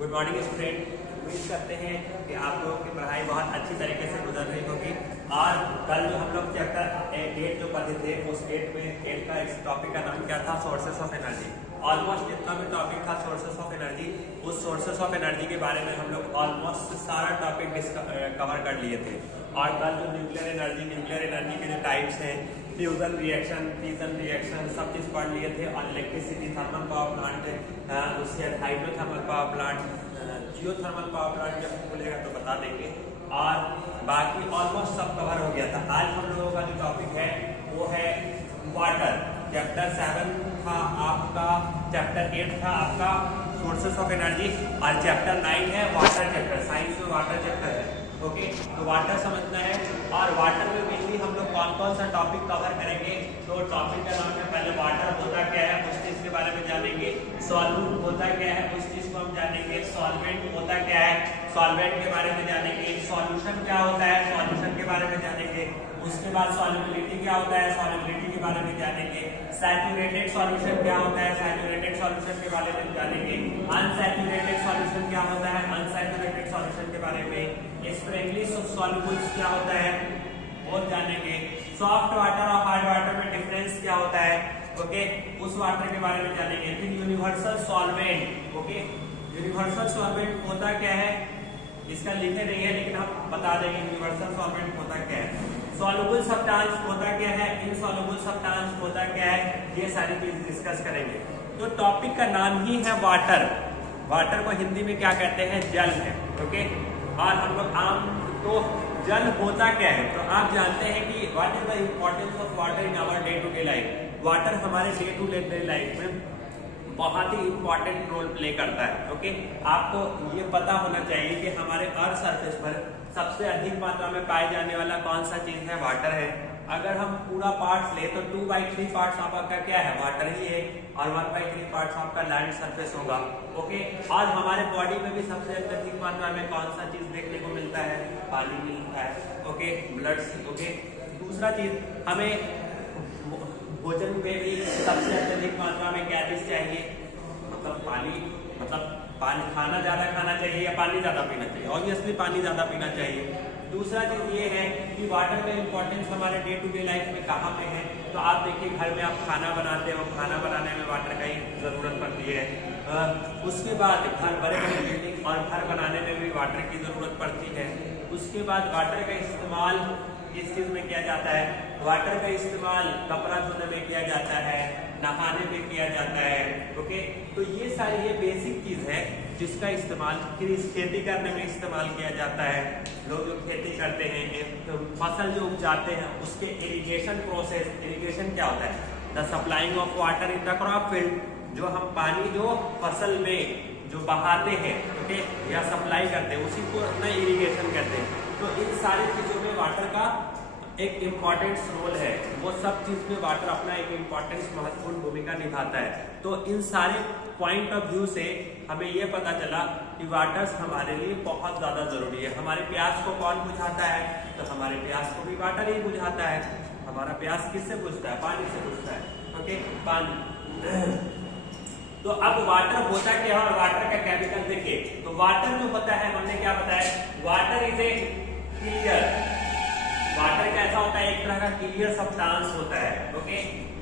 Good morning student. उम्मीद करते हैं कि आप लोगों की पढ़ाई बहुत अच्छी तरीके से गुजर रही होगी। और कल जो हम लोग चैप्टर 8 जो पढ़े थे उस 8 में 8 का इस टॉपिक का नाम क्या था? Sources of energy. ऑलमोस्ट जितना भी टॉपिक था सोर्सेस ऑफ एनर्जी, उस सोर्सेस ऑफ एनर्जी के बारे में हम लोग ऑलमोस्ट सारा टॉपिक कवर कर लिए थे। और कल जो न्यूक्लियर एनर्जी के जो टाइप्स हैं, फ्यूजन रिएक्शन, फिजन रिएक्शन, सब चीज पढ़ लिए थे। और इलेक्ट्रिसिटी, थर्मल पावर प्लांट, उसके hydrothermal power plant, geothermal power plant जब खुलेगा तो बता देंगे। और बाकी ऑलमोस्ट सब कवर हो गया था। आज हम लोगों का जो टॉपिक है वो है वाटर। चैप्टर 7 था आपका, चैप्टर 8 था आपका सोर्सेस ऑफ एनर्जी, और चैप्टर 9 है वाटर चैप्टर। साइंस में वाटर चैप्टर है। ओके, तो वाटर समझना है। और वाटर में मेनली हम लोग कौन कौन सा टॉपिक कवर करेंगे? तो टॉपिक का नाम है, पहले वाटर होता क्या है उस चीज के बारे में जानेंगे। सॉल्यूट होता क्या है उस चीज को हम जानेंगे। सॉल्वेंट होता क्या है, सॉल्वेंट के बारे में जानेंगे। सॉल्यूशन क्या होता है, सॉल्यूशन के बारे में जानेंगे। उसके बाद सॉल्युबिलिटी क्या होता है, सॉल्युबिलिटी के बारे में जानेंगे। सैचुरेटेड सॉल्यूशन क्या होता है, सैचुरेटेड सॉल्यूशन के बारे में जानेंगे। अनसैचुरेटेड सॉल्यूशन क्या होता है, अनसैचुरेटेड सॉल्यूशन के बारे में। स्प्रेगली सॉल्युबल्स क्या होता है वो जानेंगे। सॉफ्ट वाटर और हार्ड वाटर में डिफरेंस क्या होता है, ओके, उस वाटर के बारे में जानेंगे। फिर universal solvent, okay, universal solvent होता क्या है, इसका लिखे नहीं है लेकिन हम बता देंगे यूनिवर्सल सॉल्वेंट होता क्या है। सॉल्युबल सब्सटेंस होता क्या है, इनसॉल्युबल सब्सटेंस होता क्या है, ये सारी चीज डिस्कस करेंगे। तो टॉपिक का नाम ही है वाटर। वाटर को हिंदी में क्या कहते हैं? जल है। ओके, और हम लोग आम तो जल होता क्या है तो आप जानते हैं कि what is the importance of water in our day to day life. Water हमारे डे टू डे लाइफ में बहुत ही इंपॉर्टेंट रोल प्ले करता है। ओके, आपको ये पता होना चाहिए कि हमारे अर्थ सरफेस पर सबसे अधिक मात्रा में पाए जाने वाला कौन सा चीज है? वाटर है। अगर हम पूरा पार्ट्स ले तो 2/3 पार्ट्स आपका क्या है? वाटर ही है। और 1/3 पार्ट्स आपका लैंड सरफेस होगा। ओके, और हमारे बॉडी में भी सबसे अधिक मात्रा में कौन सा चीज देखने को मिलता है? पानी मिलता है। Okay, blood. ओके, दूसरा चीज हमें भोजन में भी सबसे अत्यधिक मात्रा में क्या चीज चाहिए? मतलब पानी। मतलब पानी, खाना ज्यादा खाना चाहिए या पानी ज्यादा पीना चाहिए? ऑब्वियसली पानी ज्यादा पीना चाहिए। दूसरा चीज ये है कि वाटर का इंपॉर्टेंस हमारे डे टू डे लाइफ में कहाँ पे है? तो आप देखिए घर में आप खाना बनाते हो, खाना बनाने में वाटर का ही जरूरत पड़ती है। उसके बाद घर, बड़े बड़े बिल्डिंग और घर बनाने में भी वाटर की जरूरत पड़ती है। उसके बाद वाटर का इस्तेमाल किस चीज में किया जाता है? वाटर का इस्तेमाल कपड़ा धोने में किया जाता है, नहाने में किया जाता है। ओके, तो ये सारी ये बेसिक चीज है जिसका इस्तेमाल खेती करने में इस्तेमाल किया जाता है। लोग जो खेती करते हैं, तो फसल जो उगाते हैं, उसके इरिगेशन प्रोसेस। इरिगेशन क्या होता है? The supplying of water in the crop field. जो हम पानी जो फसल में जो बहाते हैं, ओके, या सप्लाई करते हैं, उसी को अपना इरिगेशन कहते हैं। तो इन सारी चीजों में वाटर का एक इम्पॉर्टेंस रोल है। वो सब चीज में वाटर अपना एक इम्पॉर्टेंस, महत्वपूर्ण भूमिका निभाता है। तो इन सारे पॉइंट ऑफ व्यू से हमें ये पता चला कि वाटर हमारे लिए बहुत ज्यादा जरूरी है। हमारे प्यास को कौन बुझाता है? तो हमारे प्यास को भी वाटर ही बुझाता है। हमारा प्यास किससे बुझता है? पानी से बुझता है। ओके, पानी। तो अब वाटर होता क्या है और वाटर का केमिकल देखिए। तो वाटर जो होता है, हमने क्या बताया? Water is a clear. Water कैसा होता है? एक तरह का क्लियर सब्सटेंस होता है। ओके,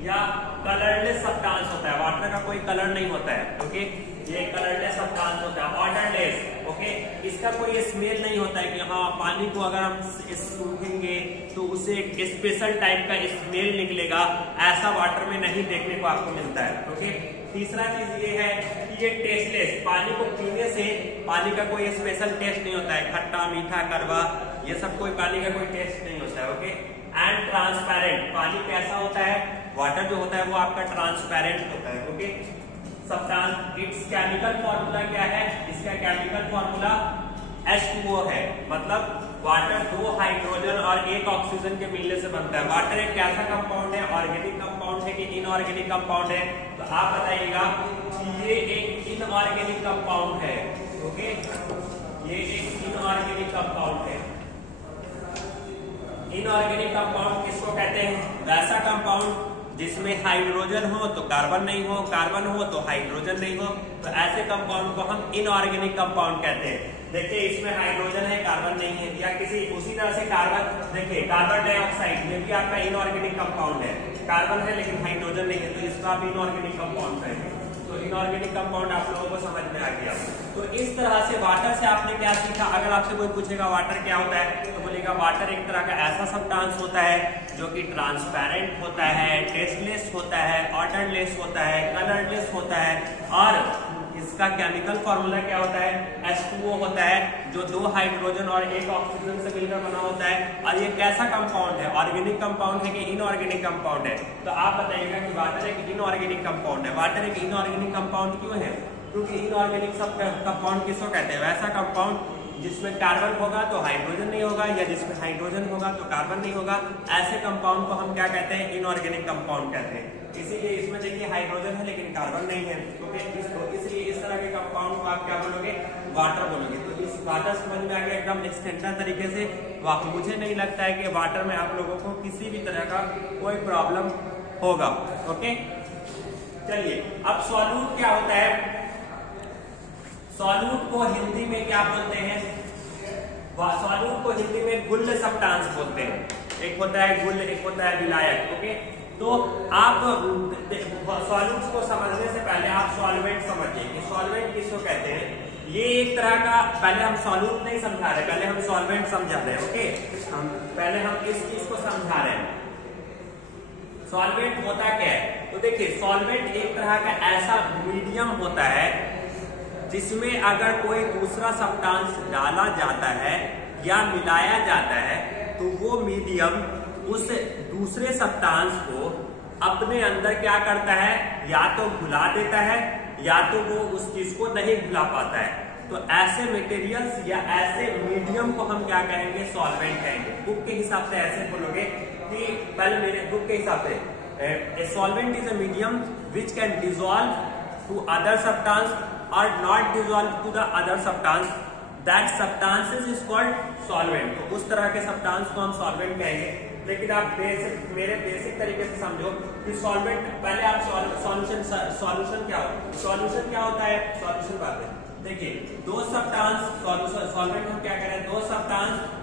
या कलरलेस सब्सटेंस होता है। वाटर का कोई कलर नहीं होता है। ओके, ये कलरलेस सब्सटेंस होता है, ऑर्डरलेस। ओके, इसका कोई स्मेल नहीं होता है कि हाँ पानी को अगर हम सूखेंगे तो उसे एक स्पेशल टाइप का स्मेल निकलेगा। ऐसा वाटर में नहीं देखने को आपको मिलता है। ओके, तीसरा चीज ये है कि ये टेस्टलेस। पानी को पीने से पानी का कोई स्पेशल टेस्ट नहीं होता है, खट्टा, मीठा, कड़वा, ये सब कोई पानी का कोई टेस्ट नहीं होता है। Okay, and transparent. पानी कैसा होता है? वाटर जो होता है वो आपका ट्रांसपेरेंट होता है। Okay, substance. It's chemical formula क्या है? इसका केमिकल फॉर्मूला H2O है। मतलब वाटर 2 हाइड्रोजन और 1 ऑक्सीजन के मिलने से बनता है। वाटर एक कैसा कंपाउंड है? ऑर्गेनिक कंपाउंड है कि इनऑर्गेनिक कंपाउंड है? तो आप बताइएगा कि ये एक इनऑर्गेनिक कंपाउंड है। ओके, ये एक इनऑर्गेनिक कंपाउंड है। इनऑर्गेनिक कंपाउंड किसको कहते हैं? वैसा कंपाउंड जिसमें हाइड्रोजन हो तो कार्बन नहीं हो, कार्बन हो तो हाइड्रोजन नहीं हो, तो ऐसे कंपाउंड को हम इनऑर्गेनिक कंपाउंड कहते हैं। देखिए इसमें हाइड्रोजन है, कार्बन नहीं है, या किसी उसी तरह से कार्बन, देखिए कार्बन डाइऑक्साइड ये भी आपका इनऑर्गेनिक कंपाउंड है, कार्बन है लेकिन हाइड्रोजन नहीं है, तो इसका भी इनऑर्गेनिक कंपाउंड कहेंगे। तो इनऑर्गेनिक कंपाउंड आप लोगों को समझ में आ गया। तो इस तरह से वाटर से आपने क्या सीखा? अगर आपसे कोई पूछेगा वाटर क्या होता है तो बोलेगा वाटर एक तरह का ऐसा सब्सटेंस होता है जो कि ट्रांसपेरेंट होता है, टेस्टलेस होता है, ऑर्डरलेस होता है, कलरलेस होता है, और इसका केमिकल फॉर्मूला क्या होता है? H2O होता है, जो 2 हाइड्रोजन और 1 ऑक्सीजन से मिलकर बना होता है। और ये कैसा कंपाउंड है? ऑर्गेनिक कंपाउंड है कि इनऑर्गेनिक कंपाउंड है? तो आप बताइएगा कि वाटर एक इनऑर्गेनिक कंपाउंड है। वाटर एक इनऑर्गेनिक कंपाउंड क्यों है? क्योंकि इनऑर्गेनिक सब कंपाउंड किसको कहते हैं? वैसा कंपाउंड जिसमें कार्बन होगा तो हाइड्रोजन नहीं होगा, या जिसमें हाइड्रोजन होगा तो कार्बन नहीं होगा, ऐसे कंपाउंड को हम क्या कहते हैं? इनऑर्गेनिक कंपाउंड कहते हैं। इसीलिए इसमें देखिए हाइड्रोजन है लेकिन कार्बन नहीं है, क्योंकि इसलिए इस तरह के कंपाउंड को आप क्या बोलोगे? वाटर बोलोगे। तो इस वाटर समझ में आ गया एकदम एक्सटेंशन तरीके से। मुझे नहीं लगता है कि वाटर में आप लोगों को किसी भी तरह का कोई प्रॉब्लम होगा। ओके, चलिए अब सॉल्यूट क्या होता है? सॉल्यूट को हिंदी में क्या बोलते हैं? सॉल्यूट को हिंदी में गुल्ल सब्सटेंस बोलते हैं। एक होता है गुल्ल, एक होता है विलायक। ओके, तो आप सॉल्यूट्स को समझने से पहले आप सॉल्वेंट समझिए कि सॉल्वेंट किसको कहते हैं। ये एक तरह का, पहले हम सॉल्यूट नहीं समझा रहे, पहले हम सॉल्वेंट समझा रहे हैं। ओके, पहले हम इस चीज को समझा रहे हैं। सॉल्वेंट होता क्या है? तो देखिए सॉल्वेंट एक तरह का ऐसा मीडियम होता है जिसमें अगर कोई दूसरा सब्सटेंस डाला जाता है या मिलाया जाता है तो वो मीडियम उस दूसरे सब्सटेंस को अपने अंदर क्या करता है? या तो घुला देता है या तो वो उस चीज को नहीं घुला पाता है। तो ऐसे मटेरियल्स या ऐसे मीडियम को हम क्या कहेंगे? सॉल्वेंट कहेंगे। बुक के हिसाब से ऐसे बोलोगे कि पहले मेरे बुक के हिसाब से a solvent is a medium which can dissolve to other substance or not dissolve to the other substance, that substances is called solvent। तो उस तरह के सब्सटेंस को हम सॉल्वेंट कहेंगे। लेकिन आप मेरे बेसिक तरीके से समझो कि सॉल्वेंट, पहले आप सॉल्यूशन क्या होता है? सॉल्यूशन क्या होता है? सॉल्यूशन बात है, देखिए दो सब्सटेंस, सॉल्वेंट हम क्या कह रहे हैं? दो substance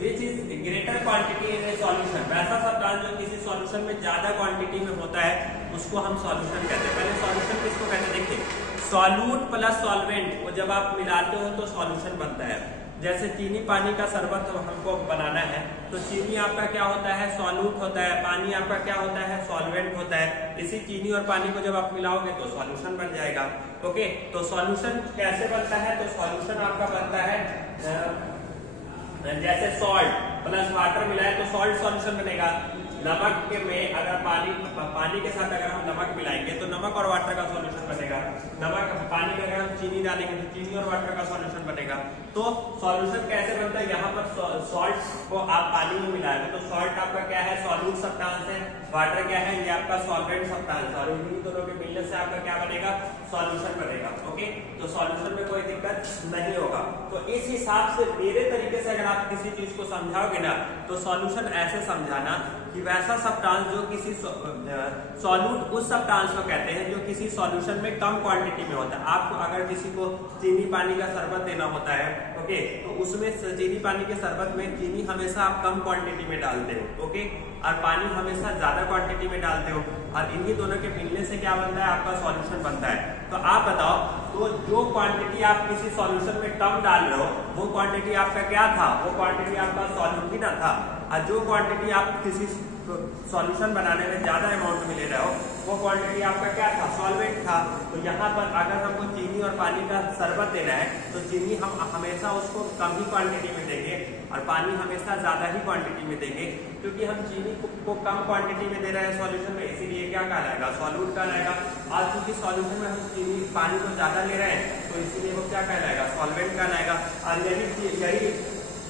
which is greater quantity in a solution, वैसा सब्सटेंस जो किसी सॉल्यूशन में ज्यादा क्वांटिटी में होता है उसको हम सॉल्यूशन कहते हैं। पहले सॉल्यूशन किसको कहते हैं? देखिए सॉल्यूट प्लस सॉल्वेंट को जब आप मिलाते हो तो सॉल्यूशन बनता है। जैसे चीनी पानी का शरबत हमको बनाना है तो चीनी आपका क्या होता है? सॉल्यूट होता है, पानी आपका क्या होता है? सॉल्वेंट होता है। इसी चीनी और पानी को जब आप मिलाओगे तो सॉल्यूशन बन जाएगा। ओके, तो सॉल्यूशन कैसे बनता है? तो सॉल्यूशन आपका बनता है जैसे सॉल्ट प्लस वाटर मिलाए तो सॉल्ट सॉल्यूशन बनेगा। नमक के में अगर पानी के साथ अगर हम नमक मिलाएंगे तो नमक और वाटर का सॉल्यूशन बनेगा। नमक पानी में अगर हम चीनी डालेंगे तो चीनी और वाटर का सॉल्यूशन बनेगा। तो सॉल्यूशन कैसे बनता है? यहाँ पर सॉल्ट को आप पानी में मिलाएंगे तो सॉल्ट आपका क्या है? सॉल्यूट सब्सटेंस है। वाटर क्या है? ये आपका सॉल्वेंट सब्सटेंस है, और इन्हीं दोनों के मिलने से आपका क्या बनेगा? सॉल्यूशन बनेगा। ओके, तो सॉल्यूशन में कोई दिक्कत नहीं होगा। तो इस हिसाब से मेरे तरीके से अगर आप किसी चीज को समझाओगे ना तो सॉल्यूशन ऐसे समझाना कि वैसा सब्सटेंस जो किसी सॉल्यूट उस सब्सटेंस को कहते हैं जो किसी सॉल्यूशन में कम क्वांटिटी में होता है। आपको अगर किसी को चीनी पानी का शरबत देना होता है, ओके, तो उसमें चीनी पानी के शरबत में चीनी हमेशा आप कम क्वांटिटी में डालते हो, ओके, और पानी हमेशा ज्यादा क्वांटिटी में डालते हो, और इन्हीं दोनों के मिलने से क्या बनता है? आपका सॉल्यूशन बनता है। तो आप बताओ, तो जो क्वांटिटी आप किसी सॉल्यूशन में कम डाल रहे हो वो क्वांटिटी आपका क्या था? वो क्वांटिटी आपका सॉल्यूट ही ना था। और जो क्वांटिटी आप किसी सॉल्यूशन बनाने में ज्यादा अमाउंट में ले रहे हो वो क्वांटिटी आपका क्या था? सॉल्वेंट था। तो यहाँ पर अगर हमको चीनी और पानी का शरबत देना है तो चीनी हम हमेशा उसको कम ही क्वांटिटी में देंगे और पानी हमेशा ज्यादा ही क्वांटिटी में देंगे, क्योंकि हम चीनी को कम क्वांटिटी में दे रहे हैं सॉल्यूशन में, इसीलिए क्या कहलाएगा? सॉल्यूट कहलाएगा। और क्योंकि सॉल्यूशन में हम चीनी पानी को ज्यादा ले रहे हैं तो इसीलिए वो क्या कहलाएगा? सॉल्वेंट कहलाएगा। और यही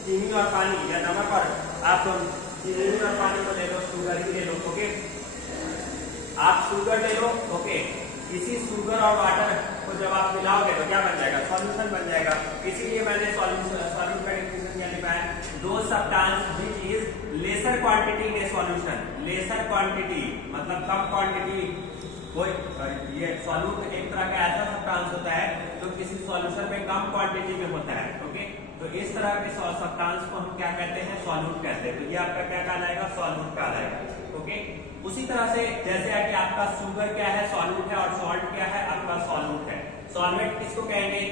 चीनी और पानी या नमक और आप चीनी और पानी को ले लो, शुगर ही ले लो, ओके, आप शुगर ले लो, ओके, इसी शुगर और वाटर को जब आप मिलाओगे तो क्या बन जाएगा? सॉल्यूशन बन जाएगा। इसीलिए मैंने सॉल्यूट का डिफिनेशन क्या लिखा है? दो substance which is lesser quantity in a solution, lesser quantity मतलब कम क्वांटिटी, कोई ये सॉल्यूट एक तरह का ऐसा सब्सटेंस होता है जो किसी सॉल्यूशन में कम क्वांटिटी में होता है। ओके, तो इस तरह के सब्सटेंस को हम क्या कहते हैं, सॉल्यूट कहते हैं। तो ये आपका क्या कहलाएगा, सॉल्यूट कहलाएगा। ओके, उसी तरह से जैसे है कि आपका शुगर क्या है, सॉल्यूट है, और सॉल्ट क्या है, आपका सॉल्यूट है। सॉल्वेंट किसको कहेंगे,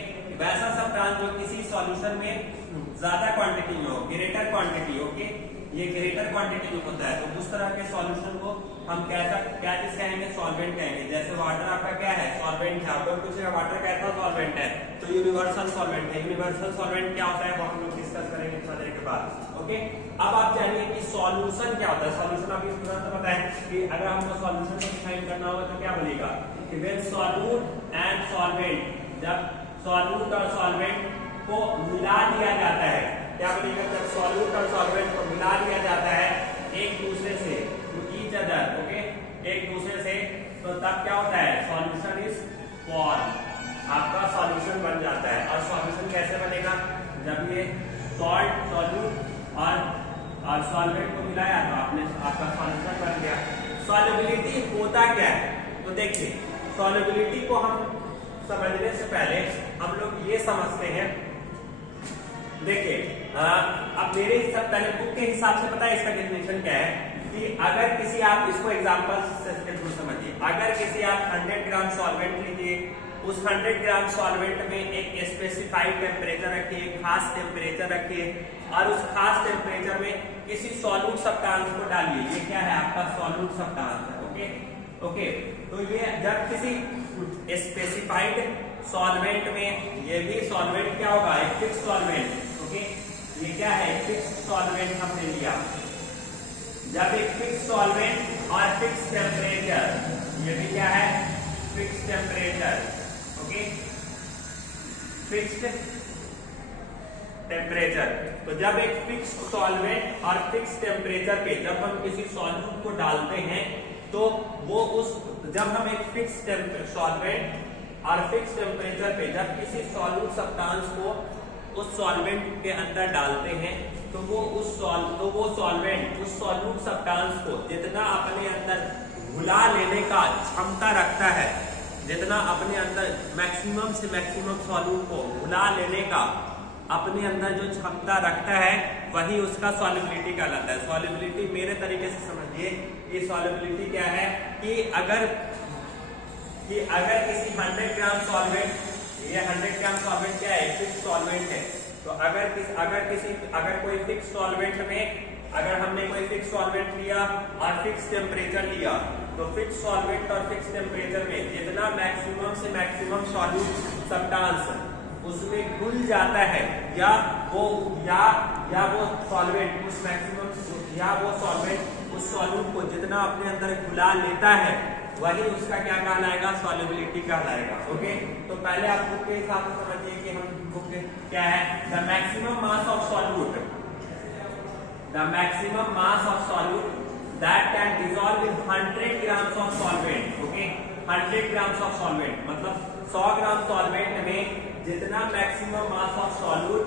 वैसा सब्सटेंस जो किसी सॉल्यूशन में ज्यादा क्वांटिटी में हो, ग्रेटर क्वांटिटी। ओके, ये ग्रेटर क्वांटिटी में होता है, तो उस तरह के सॉल्यूशन को हम क्या चीज कहेंगे, सॉल्वेंट कहेंगे। जैसे वाटर आपका क्या है, सॉल्वेंट है। आपको पूछेगा वाटर कैसा सॉल्वेंट है, तो यूनिवर्सल सॉल्वेंट है। यूनिवर्सल सॉल्वेंट क्या होता है वो हम लोग डिस्कस करेंगे थोड़ी देर के बाद। ओके, अब आप जानिए कि सॉल्यूशन क्या होता है। सॉल्यूशन अभी तुरंत पता है कि अगर हमको सॉल्यूशन को डिफाइन करना होगा तो क्या बोलेगा कि व्हेन सॉल्यूट एंड सॉल्वेंट, जब सॉल्यूट और सॉल्वेंट को मिला दिया जाता है, क्या बोलेगा, जब सॉल्यूट और सॉल्वेंट को मिला दिया जाता है एक दूसरे से, टू ईच अदर। ओके, एक दूसरे से, तो तब क्या होता है, सॉल्यूशन इज फॉर्म, आपका सॉल्यूशन बन जाता है। और सॉल्यूशन कैसे बनेगा, जब ये सॉल्ट, सॉल्यूट और सॉल्वेंट को मिलाया तो आपका सॉल्यूशन बन गया। सॉल्युबिलिटी होता क्या है, तो देखिए सॉल्युबिलिटी को हम समझने से पहले हम लोग ये समझते हैं, देखिए अब मेरे हिसाब पहले बुक के हिसाब से पता है इसका डेफिनेशन क्या है कि अगर किसी, आप इसको एग्जांपल के थ्रू समझिए, अगर किसी आप 100 ग्राम सॉल्वेंट लीजिए, उस 100 ग्राम सॉल्वेंट में एक स्पेसिफाइड टेम्परेचर रखिए, एक खास टेम्परेचर रखिए, और उस खास टेम्परेचर में किसी सॉल्यूट सब्सटेंस को डालिए। ये क्या है, आपका सॉल्यूट सब्सटेंस है। ओके ओके, तो ये जब किसी स्पेसिफाइड सॉल्वेंट में, ये भी सॉल्वेंट क्या होगा, एक फिक्स सॉल्वेंट। ओके, ये क्या है, एक फिक्स सॉल्वेंट हमने लिया। जब एक फिक्स सॉल्वेंट और फिक्स टेम्परेचर, ये भी क्या है, fix temperature. Okay, fixed temperature, तो जब एक फिक्स सॉल्वेंट और फिक्स टेम्परेचर पे जब हम किसी सॉल्यूट को डालते हैं, तो वो उस, जब हम एक फिक्स सॉल्वेंट और फिक्स टेम्परेचर पे जब किसी सॉल्यूट सब्सटेंस को उस सॉल्वेंट के अंदर डालते हैं, तो वो सॉल्वेंट उस सॉल्यूट सब्सटेंस को जितना अपने अंदर घुला लेने का क्षमता रखता है, जितना अपने अंदर मैक्सिमम से मैक्सिमम सॉल्यूट को घुला लेने का अपने अंदर जो क्षमता रखता है, वही उसका सॉल्युबिलिटी कहलाता है। सॉल्युबिलिटी मेरे तरीके से समझिए, ये सॉल्युबिलिटी क्या है कि अगर किसी 100 ग्राम सॉल्वेंट, ये 100 ग्राम सॉल्वेंट क्या है, फिक्स सॉल्वेंट है, तो अगर कोई फिक्स सॉल्वेंट में, अगर हमने कोई फिक्स सॉल्वेंट लिया और फिक्स टेम्परेचर लिया, तो फिक्स सॉल्वेंट और फिक्स टेम्परेचर में जितना मैक्सिमम से मैक्सिमम सॉल्यूट सब्सटेंस उसमें घुल जाता है, या वो सॉल्वेंट उस मैक्सिमम, या वो सॉल्वेंट उस सॉल्यूट को जितना अपने अंदर घुला लेता है, वही उसका क्या कहलाएगा, सॉल्युबिलिटी कहलाएगा। ओके, तो पहले आप बुक के हिसाब से समझिए कि हम बुक क्या है, the maximum mass of solute, the maximum mass of solute that can dissolve in 100 grams of solvent. Okay, 100 grams of solvent मतलब 100 ग्राम सॉल्वेंट में जितना maximum mass of solute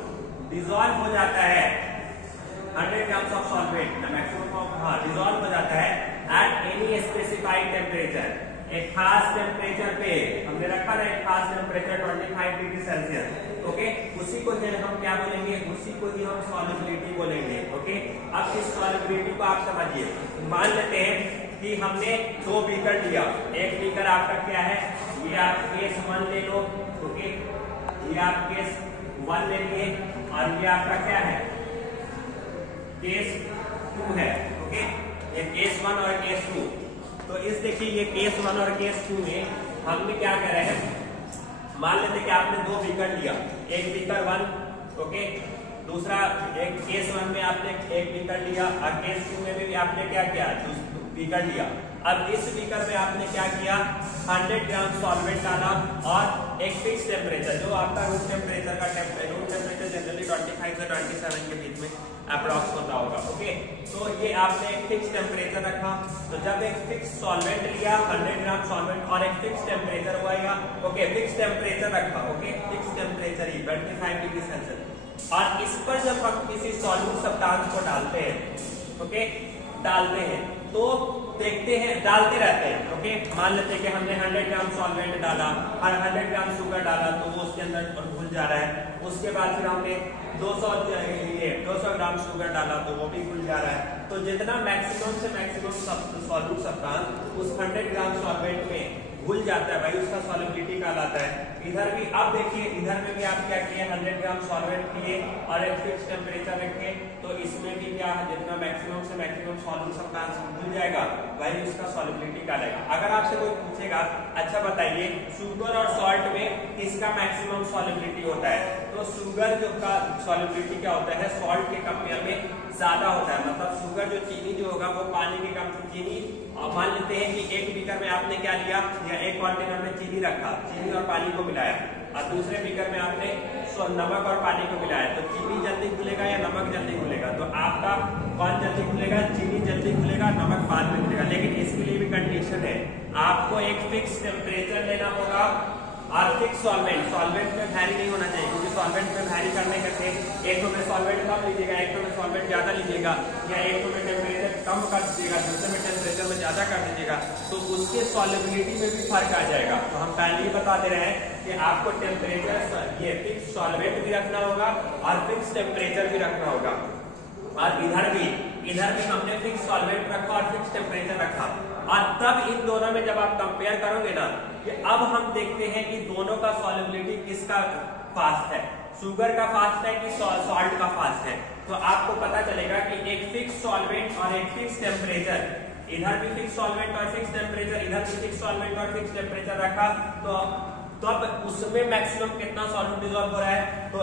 dissolve हो जाता है, 100 grams of solvent maximum dissolve हो जाता है at any specified temperature, एक खास टेम्परेचर पे हमने रखा ना, एक खास टेम्परेचर 25 डिग्री सेल्सियस। ओके, उसी को हम क्या बोलेंगे, उसी को ही हम सॉल्युबिलिटी बोलेंगे। ओके, अब इस सॉल्युबिलिटी को आप समझिए, मान लेते हैं कि हमने 2 बीकर लिया, एक बीकर आपका क्या है, ये आप केस 1 ले लो। ओके, ये आप केस 1 ले लिए, और ये आपका क्या है, केस 2 है। ओके, ये केस 1 और केस 2। तो इस देखिए ये केस 1 और केस 2 में हमने क्या कर रहे हैं, मान लेते कि आपने 2 बीकर लिया, एक बीकर 1, ओके, दूसरा एक केस 1 में आपने एक बीकर लिया, और केस 2 में भी आपने क्या किया, बीकर लिया। अब इस बीकर में आपने क्या किया, 100 ग्राम सॉल्वेंट डाला और एक फिक्स टेम्परेचर, जो आपका रूम टेम्परेचर का रूम टेम्परेचर जनरली 25 से 27 के बीच में अप्रॉक्स होता होगा। ओके, तो ये आपने एक फिक्स टेम्परेचर रखा, तो जब एक फिक्स सॉल्वेंट लिया 100 ग्राम सॉल्वेंट और एक फिक्स टेम्परेचर हुआ, ओके, फिक्स टेम्परेचर रखा, ओके, फिक्स टेम्परेचर ही 25 डिग्री सेल्सियस, और इस पर जब हम किसी सॉल्यूट सब्सटेंस को डालते हैं, ओके, डालते हैं, तो देखते हैं, डालते रहते हैं। ओके, मान लेते हैं कि हमने 100 ग्राम सॉल्वेंट डाला और 100 ग्राम शुगर डाला, तो वो उसके अंदर घुल जा रहा है। उसके बाद फिर हमने 200 ग्राम शुगर डाला, तो वो भी घुल जा रहा है। तो जितना मैक्सिमम से मैक्सिमम सॉल्यूट सब्सटेंस उस 100 ग्राम सॉल्वेंट में घुल जाता है भाई, उसका सॉल्युबिलिटी कहलाता है। इधर भी अब देखिए, इधर में भी आप क्या किए, 100 ग्राम सॉल्वेंट लिए और एक फिक्स टेम्परेचर रखे, तो इसमें भी क्या है, जितना मैक्सिमम से मैक्सिमम सॉल्यूट सब्सटेंस घुल जाएगा भाई, उसका सॉल्युबिलिटी कहलाएगा। अगर आपसे कोई पूछेगा अच्छा बताइए शुगर और सॉल्ट में किसका मैक्सिमम सॉल्युबिलिटी होता है, तो शुगर जो का सॉल्युबिलिटी क्या होता है, सॉल्ट के कंपेयर में ज्यादा होता है। मतलब शुगर जो चीनी जो होगा वो पानी के कम चीनी, मान लेते हैं कि एक बीकर में आपने क्या लिया, या एक कंटेनर में चीनी रखा, चीनी और पानी को मिलाया, और दूसरे बीकर में आपने नमक और पानी को मिलाया, तो चीनी जल्दी घुलेगा या नमक जल्दी घुलेगा, तो आपका कौन जल्दी घुलेगा, चीनी जल्दी घुलेगा, नमक बाद में घुलेगा। लेकिन इसके लिए भी कंडीशन है, आपको एक फिक्स टेम्परेचर लेना होगा और फिक्स सॉल्वेंट में वैरी नहीं होना चाहिए, क्योंकि सॉल्वेंट में वैरी करने के से एक में सॉल्वेंट कम लीजिएगा, एक में सॉल्वेंट ज्यादा लीजिएगा, या एक में टेम्परेचर कम कर दीजिएगा, दूसरे में टेम्परेचर में ज्यादा कर दीजिएगा, तो उसके सॉल्युबिलिटी में भी फर्क आ जाएगा। तो हम पहले ही बता दे रहे हैं कि आपको टेम्परेचर, ये फिक्स सॉल्वेंट भी रखना होगा और फिक्स टेम्परेचर भी रखना होगा। और इधर भी हमने फिक्स सॉल्वेंट रखा और फिक्स टेम्परेचर रखा, और तब इन दोनों में जब आप कंपेयर करोगे ना, कि अब हम देखते हैं कि दोनों का सॉल्युबिलिटी किसका फास्ट है, शुगर का फास्ट है कि सॉल्ट का फास्ट है। तो आपको पता चलेगा कि एक फिक्स सॉल्वेंट और एक फिक्स टेम्परेचर, इधर भी फिक्स सॉल्वेंट और फिक्स टेम्परेचर, इधर भी फिक्स सॉल्वेंट और फिक्स टेम्परेचर रखा, तो अब उसमें मैक्सिमम कितना सॉल्यूट डिसॉल्व हो रहा है, तो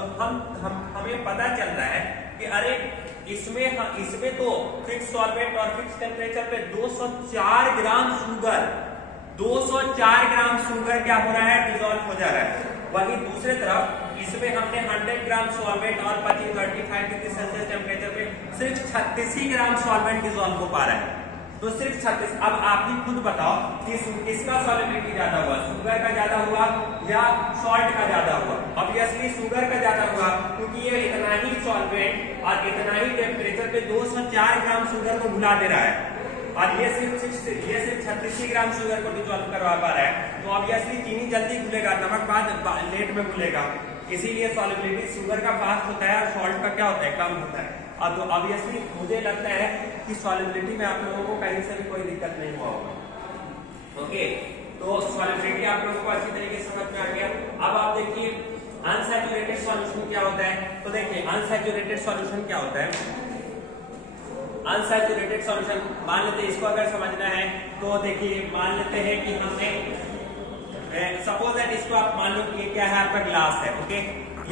हमें पता चल रहा है कि अरे इसमें तो फिक्स सॉल्वेंट और फिक्स टेम्परेचर पे 204 ग्राम शुगर क्या हो रहा है, डिसॉल्व हो जा रहा है। वहीं दूसरे तरफ इसमें हमने 100 ग्राम सॉल्वेंट और 35 डिग्री सेल्सियस टेम्परेचर पे सिर्फ 36 ग्राम सॉल्वेंट डिसॉल्व हो पा रहा है, तो सिर्फ 36। अब आप ही खुद बताओ कि किसका सॉल्युबिलिटी ज्यादा हुआ, शुगर का ज्यादा हुआ या सॉल्ट का ज्यादा हुआ? ऑब्वियसली शुगर का ज्यादा हुआ, क्योंकि ये इतना ही सॉल्वेंट और इतना ही टेम्परेचर पे 204 ग्राम शुगर को घुला दे रहा है, और ये सिर्फ 36 ग्राम शुगर को डिसॉल्व करवा पा रहा है। तो ऑब्वियसली चीनी जल्दी घुलेगा, नमक बाद लेट में घुलेगा, इसीलिए सॉल्युबिलिटी शुगर का फास्ट होता है और सॉल्ट का क्या होता है, कम होता है। और तो ऑब्वियसली मुझे लगता है कि सॉल्युबिलिटी में आप लोगों को कहीं से भी कोई दिक्कत नहीं हुआ होगा। ओके, तो सॉल्युबिलिटी आप लोगों को अच्छी तरीके से समझ में आ गया। अब आप देखिए अनसैचुरेटेड सॉल्यूशन क्या होता है, तो देखिए अनसैचुरेटेड सॉल्यूशन क्या होता है। अनसैचुरेटेड सॉल्यूशन मान लेते हैं, इसको अगर समझना है तो देखिए, मान लेते हैं कि हमने सपोज दैट इसको आप मान लो कि क्या है, आपका ग्लास है, ओके,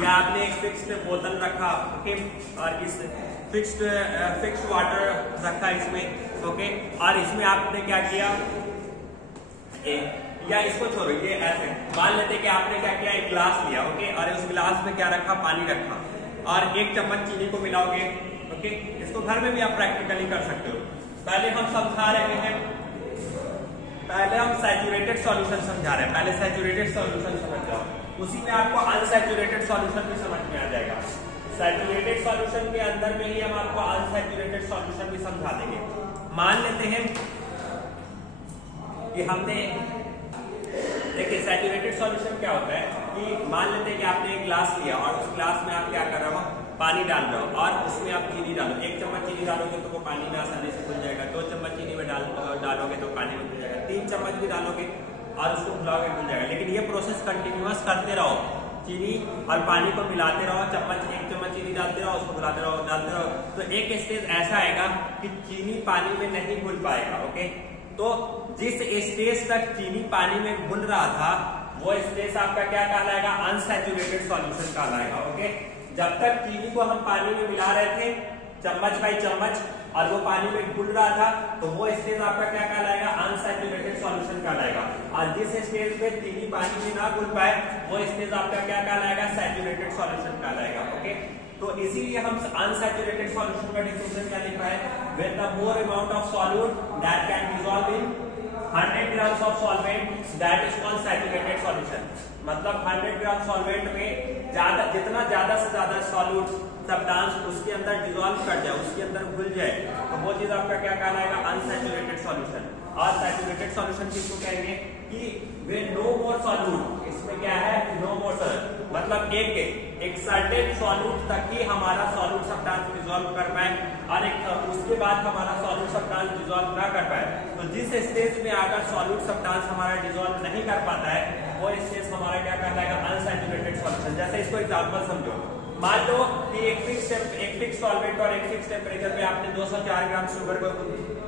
या आपने एक फिक्स्ड बोतल रखा, ओके, और इस फिक्स्ड वाटर रखा इसमें, ओके, और इसमें आपने क्या किया, या इसको छोड़ो, ये ऐसे मान लेते कि आपने क्या किया, एक ग्लास लिया, ओके, और उस ग्लास में क्या रखा, पानी रखा, और 1 चम्मच चीनी को मिलाओगे, ओके। इसको घर में भी आप प्रैक्टिकली कर सकते हो। पहले हम समझा रहे हैं, पहले हम सैचुरेटेड सॉल्यूशन समझा रहे हैं, पहले सैचुरेटेड सॉल्यूशन समझ जाओ, उसी में आपको अनसैचुरेटेड सॉल्यूशन भी समझ में आ जाएगा। सैचुरेटेड सॉल्यूशन के अंदर में ही हम आपको अनसैचुरेटेड सॉल्यूशन भी समझा देंगे। मान लेते हैं कि हमने, देखिए सैचुरेटेड सॉल्यूशन क्या होता है कि मान लेते हैं कि आपने एक ग्लास लिया और उस ग्लास में आप क्या कर रहे हो, पानी डाल रहे हो, और उसमें आप चीनी डालो, 1 चम्मच चीनी डालोगे तो वो पानी में आसानी से घुल जाएगा, 2 चम्मच चीनी में डालोगे तो पानी में घुल जाएगा, 3 चम्मच भी डालोगे और उसको घुलाओगे घुल जाएगा। लेकिन ये प्रोसेस कंटिन्यूअस करते रहो, चीनी और पानी को मिलाते रहो, 1 चम्मच चीनी डालते रहो, उसको डालते रहो, तो एक स्टेज ऐसा आएगा कि चीनी पानी में नहीं घुल पाएगा, ओके। तो जिस स्टेज तक चीनी पानी में घुल रहा था वो स्टेज आपका क्या कहलाएगा, अनसैचुरेटेड सॉल्यूशन कहलाएगा, ओके। जब तक चीनी को हम पानी में मिला रहे थे चम्मच बाई चम्मच और वो पानी में घुल रहा था, तो वो स्टेज आपका क्या कहलाएगा, अनसैचुरेटेड सॉल्यूशन कहलाएगा। और जिस स्टेज पे चीनी पानी में ना घुल पाए वो स्टेज आपका क्या कहलाएगा, सैचुरेटेड सॉल्यूशन कहलाएगा, ओके। तो इसीलिए हम अनसैचुरेटेड सॉल्यूशन का डिफिनेशन क्या लिख रहा है, when the more amount of solute that can dissolve in 100 grams of solvent that is called saturated solution। मतलब 100 ग्राम सॉल्वेंट में ज्यादा जितना ज्यादा से ज्यादा सॉल्यूट सब्सटेंस उसके अंदर डिसॉल्व कर जाए, उसके अंदर घुल जाए, तो वो चीज आपका क्या कहलाएगा, अनसैचुरेटेड सॉल्यूशन। और सैचुरेटेड सॉल्यूशन किसको कहेंगे कि वे नो मोर सॉल्यूट, इसमें क्या है, नो मोर सॉल्यूट, मतलब एक सर्टेन सॉल्यूट तक ही हमारा सॉल्यूट सब्सटेंस डिसॉल्व कर पाए और उसके बाद हमारा सॉल्यूट सब्सटेंस डिसॉल्व ना कर पाए। तो जिस स्टेज में आकर सॉल्यूट सब्सटेंस हमारा डिसॉल्व नहीं कर पाता है वो स्टेज हमारा क्या कहलाएगा, अनसैचुरेटेड सॉल्यूशन। जैसे इसको एग्जांपल समझो, मान लो कि एक फिक्स सॉल्वेंट और एक फिक्स टेम्परेचर पे आपने 204 ग्राम शुगर को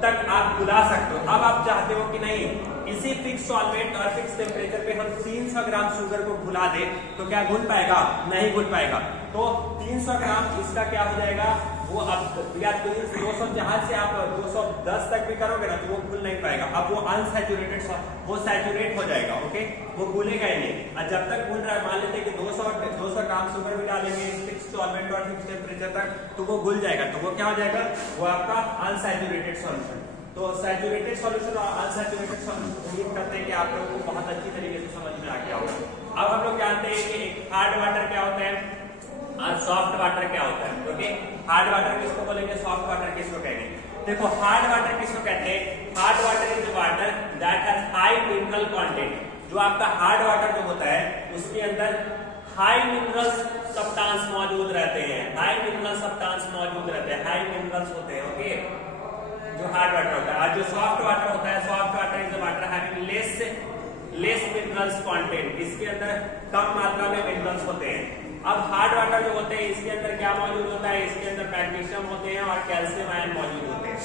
तक आप बुला सकते हो। अब आप चाहते हो कि नहीं इसी फिक्स सॉल्वेंट और फिक्स टेम्परेचर पे हम 300 ग्राम शुगर को घुला दे, तो क्या घुल पाएगा, नहीं घुल पाएगा। तो 300 ग्राम इसका क्या हो जाएगा, वो अब या 200 जहां से आप 210 तक भी करोगे ना तो वो घुल नहीं पाएगा। अब वो अनसैचुरेटेड, वो सैचुरेट हो जाएगा, ओके, वो घुलेगा ही नहीं। और जब तक घुल रहा है, मान लेते हैं कि 200 ग्राम शुगर भी डालेंगे फिक्स सॉल्वेंट और फिक्स टेम्परेचर तक, तो वो घुल जाएगा, तो वो क्या हो जाएगा, वो आपका अनसैचुरेटेड सॉल्यूशन। तो सैचुरेटेड सॉल्यूशन और अनसैचुरेटेड सॉल्यूशन उम्मीद करते हैं कि आप लोगों को बहुत अच्छी तरीके से समझ में आ गया होगा। अब हम लोग जानते हैं कि एक हार्ड वाटर क्या होता है और सॉफ्ट वाटर क्या होता है, ओके। हार्ड वाटर किसको बोलेंगे, सॉफ्ट वाटर किसको कहेंगे। देखो हार्ड वाटर किसको कहते हैं, hard water is water that has high mineral content. जो आपका हार्ड वाटर जो होता है उसके अंदर हाई मिनरल्स सब्सटेंस मौजूद रहते हैं, हाई मिनरल सब्सटेंस मौजूद रहते हैं, हाई मिनरल्स होते हैं, ओके, जो हार्ड वाटर होता है। और जो सॉफ्ट वाटर होता है, soft water is water having less minerals content, इसके अंदर कम मात्रा में मिनरल्स होते हैं। अब हार्ड वाटर जो होते हैं इसके अंदर क्या मौजूद होता है, इसके अंदर मैग्नीशियम होते हैं और कैल्शियम आयन मौजूद होते हैं।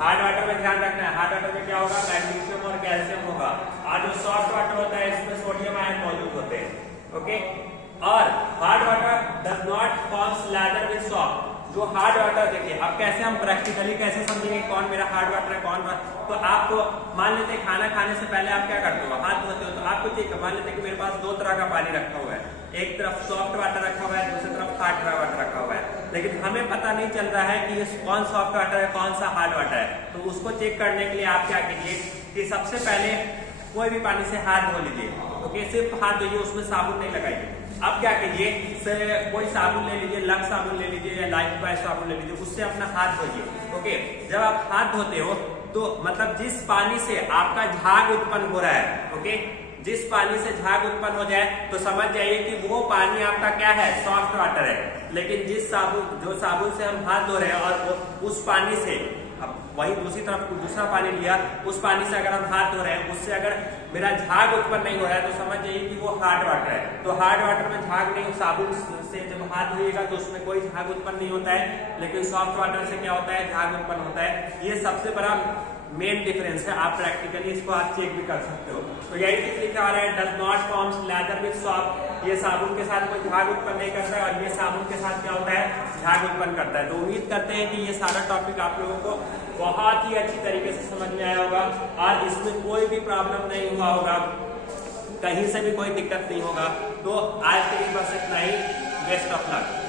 हार्ड वाटर में ध्यान रखना है, हार्ड वाटर में क्या होगा, मैग्नीशियम और कैल्शियम होगा। और जो सॉफ्ट वाटर होता है इसमें सोडियम आयन मौजूद होते हैं, ओके। और hard water does not form lather with soft. जो हार्ड वाटर, देखिए अब कैसे हम प्रैक्टिकली कैसे समझेंगे कौन मेरा हार्ड वाटर है कौन, तो आपको मान लेते हैं खाना खाने से पहले आप क्या करते हो, हाथ धोते हो, तो आपको ठीक है, मान लेते हैं कि मेरे पास 2 तरह का पानी रखा हुआ है, एक तरफ सॉफ्ट वाटर रखा हुआ है, दूसरी तरफ हार्ड वाटर रखा हुआ है, लेकिन हमें पता नहीं चल रहा है कि ये कौन सॉफ्ट वाटर है कौन सा हार्ड वाटर है। तो उसको चेक करने के लिए आप क्या कीजिए कि सबसे पहले कोई भी पानी से हाथ धो लीजिए, ओके, सिर्फ हाथ धोइए, उसमें साबुन नहीं लगाइए। अब क्या कीजिए, कोई साबुन ले लीजिए, लक्स साबुन ले लीजिए या लाइफ बॉय साबुन ले लीजिए, उससे अपना हाथ धोइए, ओके। जब आप हाथ धोते हो तो मतलब जिस पानी से आपका झाग उत्पन्न हो रहा है, ओके, जिस पानी से झाग उत्पन्न हो जाए तो समझ जाइए कि वो पानी आपका क्या है, सॉफ्ट वाटर है। लेकिन जो साबुन से हम हाथ धो रहे हैं और उस पानी से, अब वही दूसरी तरफ दूसरा पानी लिया, उस पानी से अगर हम हाथ धो रहे हैं, उससे अगर मेरा झाग उत्पन्न नहीं हो रहा है तो समझ जाइए कि वो हार्ड वाटर है। तो हार्ड वाटर में झाग नहीं, साबुन से जब हाथ धोइएगा तो उसमें कोई झाग उत्पन्न नहीं होता है, लेकिन सॉफ्ट वाटर से क्या होता है, झाग उत्पन्न होता है। ये सबसे बड़ा मेन डिफरेंस है, आप प्रैक्टिकली इसको आप चेक भी कर सकते हो। तो यही चीज लिखा आ रहा है, does not form lather with soft, ये साबुन के साथ कोई झाग उत्पन्न नहीं करता है और ये साबुन के साथ क्या होता है, झाग उत्पन्न करता है। तो उम्मीद करते हैं कि ये सारा टॉपिक आप लोगों को बहुत ही अच्छी तरीके से समझ में आया होगा और इसमें कोई भी प्रॉब्लम नहीं हुआ होगा, कहीं से भी कोई दिक्कत नहीं होगा। तो आज के लिए बस इतना ही, बेस्ट ऑफ लक।